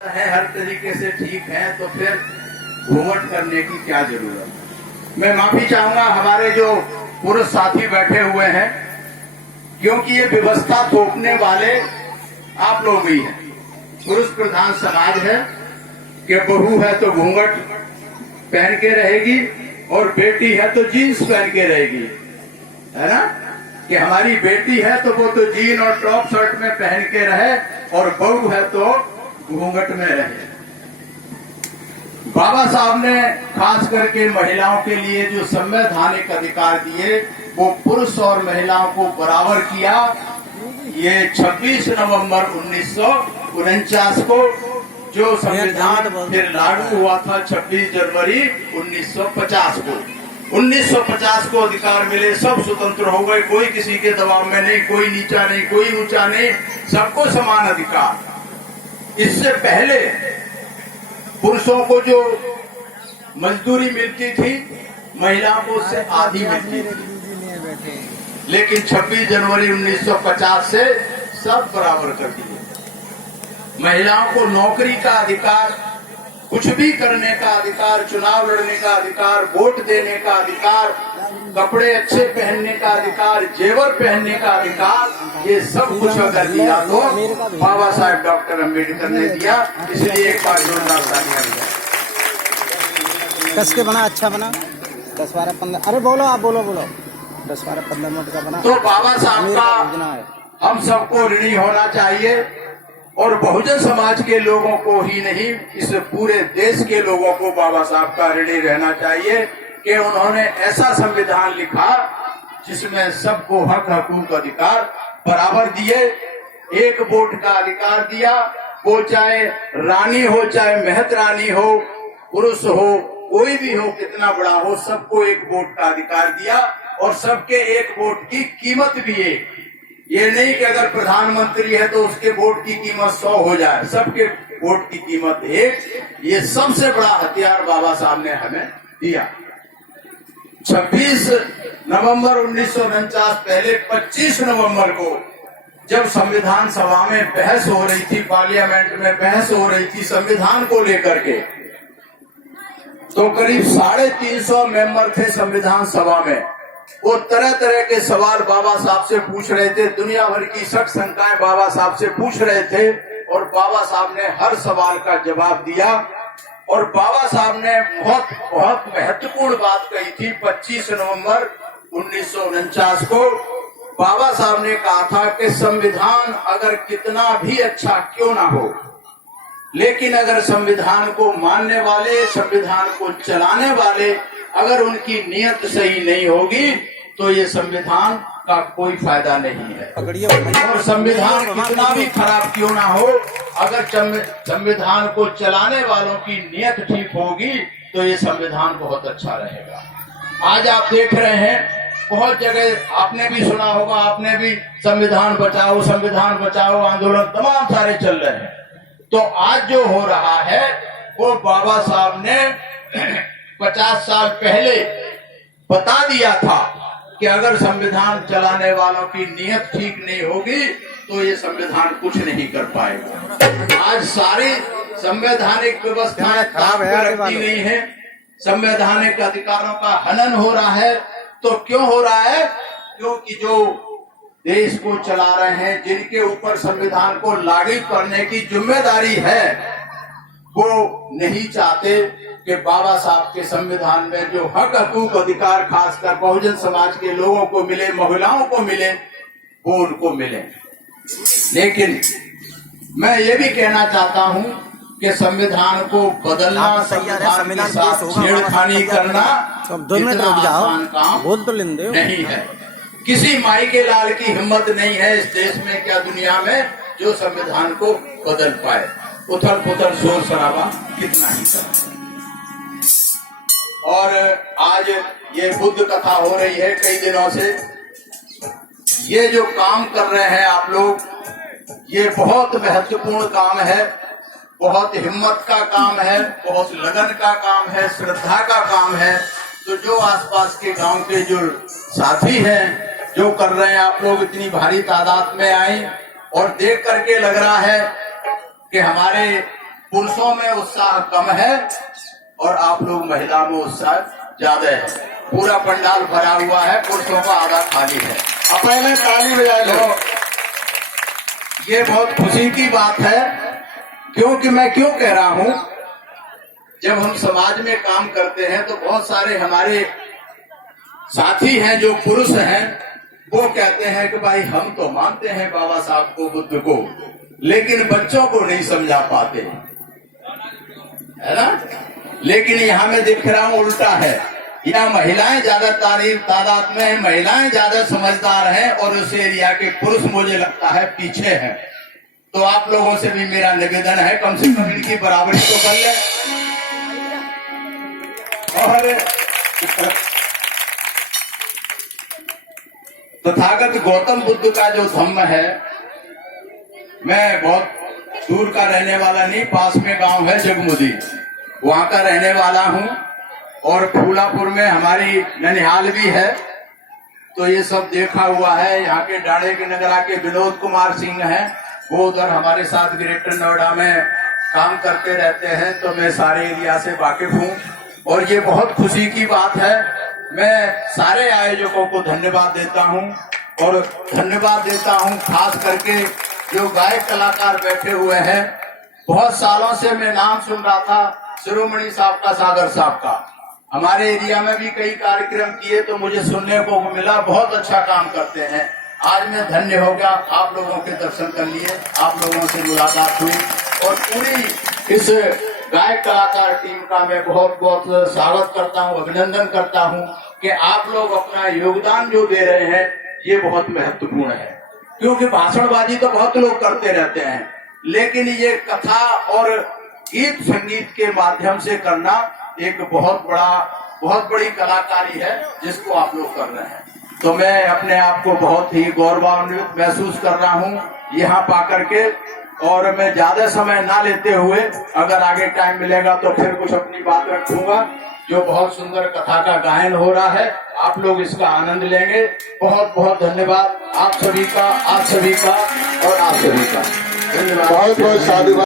है हर तरीके से ठीक है तो फिर घूंघट करने की क्या जरूरत। मैं माफी चाहूंगा हमारे जो पुरुष साथी बैठे हुए हैं, क्योंकि ये व्यवस्था थोपने वाले आप लोग ही हैं। पुरुष प्रधान समाज है कि बहू है तो घूंघट पहन के रहेगी और बेटी है तो जीन्स पहन के रहेगी, है ना। कि हमारी बेटी है तो वो तो जीन और टॉप शर्ट में पहन के रहे और बहू है तो घूंघट में रहे। बाबा साहब ने खास करके महिलाओं के लिए जो संवैधानिक अधिकार दिए वो पुरुष और महिलाओं को बराबर किया। ये 26 नवंबर 1949 को जो संविधान फिर लागू हुआ था 26 जनवरी 1950 को। 1950 को अधिकार मिले, सब स्वतंत्र हो गए, कोई किसी के दबाव में नहीं, कोई नीचा नहीं, कोई ऊंचा नहीं, सबको समान अधिकार। इससे पहले पुरुषों को जो मजदूरी मिलती थी महिलाओं को उससे आधी मिलती थी, लेकिन 26 जनवरी 1950 से सब बराबर कर दिए। महिलाओं को नौकरी का अधिकार, कुछ भी करने का अधिकार, चुनाव लड़ने का अधिकार, वोट देने का अधिकार, कपड़े अच्छे पहनने का अधिकार, जेवर पहनने का अधिकार, ये सब कुछ अगर दिया तो बाबा साहेब डॉक्टर अम्बेडकर ने दिया। इसलिए एक बार जोरदार तालियां दिया। कस के बना, अच्छा बना। 10, 12, 15, अरे बोलो, आप बोलो 10, 12, 15 मिनट का बना। तो बाबा साहब का हम सबको ऋणी होना चाहिए और बहुजन समाज के लोगों को ही नहीं, इस पूरे देश के लोगों को बाबा साहब का ऋणी रहना चाहिए कि उन्होंने ऐसा संविधान लिखा जिसमें सबको हक हकूक अधिकार बराबर दिए। एक वोट का अधिकार दिया, वो चाहे रानी हो चाहे महत रानी हो, पुरुष हो, कोई भी हो, कितना बड़ा हो, सबको एक वोट का अधिकार दिया और सबके एक वोट की कीमत भी एक। ये नहीं कि अगर प्रधानमंत्री है तो उसके वोट की कीमत 100 हो जाए, सबके वोट की कीमत एक। ये सबसे बड़ा हथियार बाबा साहब ने हमें दिया। 26 नवंबर 1949 पहले 25 नवंबर को जब संविधान सभा में बहस हो रही थी, पार्लियामेंट में बहस हो रही थी संविधान को लेकर के, तो करीब 350 मेंबर थे संविधान सभा में। वो तरह तरह के सवाल बाबा साहब से पूछ रहे थे, दुनिया भर की शक शंकाएं बाबा साहब से पूछ रहे थे और बाबा साहब ने हर सवाल का जवाब दिया। और बाबा साहब ने बहुत बहुत महत्वपूर्ण बात कही थी। 25 नवंबर 1949 को बाबा साहब ने कहा था कि संविधान अगर कितना भी अच्छा क्यों ना हो, लेकिन अगर संविधान को मानने वाले, संविधान को चलाने वाले अगर उनकी नियत सही नहीं होगी तो ये संविधान का कोई फायदा नहीं है। और संविधान कितना भी खराब क्यों ना हो, अगर संविधान को चलाने वालों की नियत ठीक होगी तो ये संविधान बहुत अच्छा रहेगा। आज आप देख रहे हैं बहुत जगह आपने भी सुना होगा, आपने भी संविधान बचाओ आंदोलन तमाम सारे चल रहे हैं। तो आज जो हो रहा है वो बाबा साहब ने 50 साल पहले बता दिया था कि अगर संविधान चलाने वालों की नियत ठीक नहीं होगी तो ये संविधान कुछ नहीं कर पाएगा। आज सारी संवैधानिक व्यवस्थाएं काम करती नहीं है, संवैधानिक अधिकारों का हनन हो रहा है। तो क्यों हो रहा है? क्योंकि जो देश को चला रहे हैं, जिनके ऊपर संविधान को लागू करने की जिम्मेदारी है, वो नहीं चाहते कि बाबा साहब के संविधान में जो हक हकूक अधिकार खासकर बहुजन समाज के लोगों को मिले, महिलाओं को मिले, वो उनको मिले। लेकिन मैं ये भी कहना चाहता हूँ कि संविधान को बदलना, संविधान के साथ छेड़खानी करना इतना आसान काम नहीं है। किसी माई के लाल की हिम्मत नहीं है इस देश में, क्या दुनिया में, जो संविधान को बदल पाए। उथल पुथल शोर शराबा कितना ही कर। और आज ये बुद्ध कथा हो रही है कई दिनों से। ये जो काम कर रहे हैं आप लोग, ये बहुत महत्वपूर्ण काम है, बहुत हिम्मत का काम है, बहुत लगन का काम है, श्रद्धा का काम है। तो जो आसपास के गांव के जो साथी हैं जो कर रहे हैं, आप लोग इतनी भारी तादाद में आए और देख करके लग रहा है कि हमारे पुरुषों में उत्साह कम है और आप लोग महिला में उत्साह ज्यादा है। पूरा पंडाल भरा हुआ है, पुरुषों का आधा खाली है। अब पहले ताली बजा लो। ये बहुत खुशी की बात है, क्योंकि मैं क्यों कह रहा हूं, जब हम समाज में काम करते हैं तो बहुत सारे हमारे साथी हैं जो पुरुष हैं, वो कहते हैं कि भाई हम तो मानते हैं बाबा साहब को, बुद्ध को, लेकिन बच्चों को नहीं समझा पाते, है ना। लेकिन यहाँ मैं देख रहा हूँ उल्टा है, यहाँ महिलाएं ज्यादा तादाद में है, महिलाएं ज्यादा समझदार हैं और उस एरिया के पुरुष मुझे लगता है पीछे हैं। तो आप लोगों से भी मेरा निवेदन है, कम से कम इनकी बराबरी तो कर ले। और तथागत गौतम बुद्ध का जो धम्म है, मैं बहुत दूर का रहने वाला नहीं, पास में गांव है जगमुदी, वहां का रहने वाला हूं। और फूलापुर में हमारी ननिहाल भी है, तो ये सब देखा हुआ है। यहाँ के डाणे के नगरा के विनोद कुमार सिंह हैं, वो उधर हमारे साथ ग्रेटर नोएडा में काम करते रहते हैं, तो मैं सारे एरिया से वाकिफ हूँ। और ये बहुत खुशी की बात है। मैं सारे आयोजकों को धन्यवाद देता हूँ, और धन्यवाद देता हूँ खास करके जो गायक कलाकार बैठे हुए हैं। बहुत सालों से मैं नाम सुन रहा था शिरोमणि साहब का, सागर साहब का। हमारे एरिया में भी कई कार्यक्रम किए तो मुझे सुनने को मिला, बहुत अच्छा काम करते हैं। आज मैं धन्य हो गया, आप लोगों के दर्शन कर लिए, आप लोगों से मुलाकात हुई, और पूरी इस गायक कलाकार टीम का मैं बहुत बहुत स्वागत करता हूं, अभिनंदन करता हूं कि आप लोग अपना योगदान जो दे रहे हैं ये बहुत महत्वपूर्ण है। क्योंकि भाषणबाजी तो बहुत लोग करते रहते हैं, लेकिन ये कथा और गीत संगीत के माध्यम से करना एक बहुत बड़ी कलाकारी है जिसको आप लोग कर रहे हैं। तो मैं अपने आप को बहुत ही गौरवान्वित महसूस कर रहा हूँ यहाँ पाकर के। और मैं ज्यादा समय ना लेते हुए, अगर आगे टाइम मिलेगा तो फिर कुछ अपनी बात रखूंगा। जो बहुत सुंदर कथा का गायन हो रहा है, आप लोग इसका आनंद लेंगे। बहुत बहुत धन्यवाद आप सभी का और आप सभी का। धन्यवाद। बहुत बहुत साधुवाद।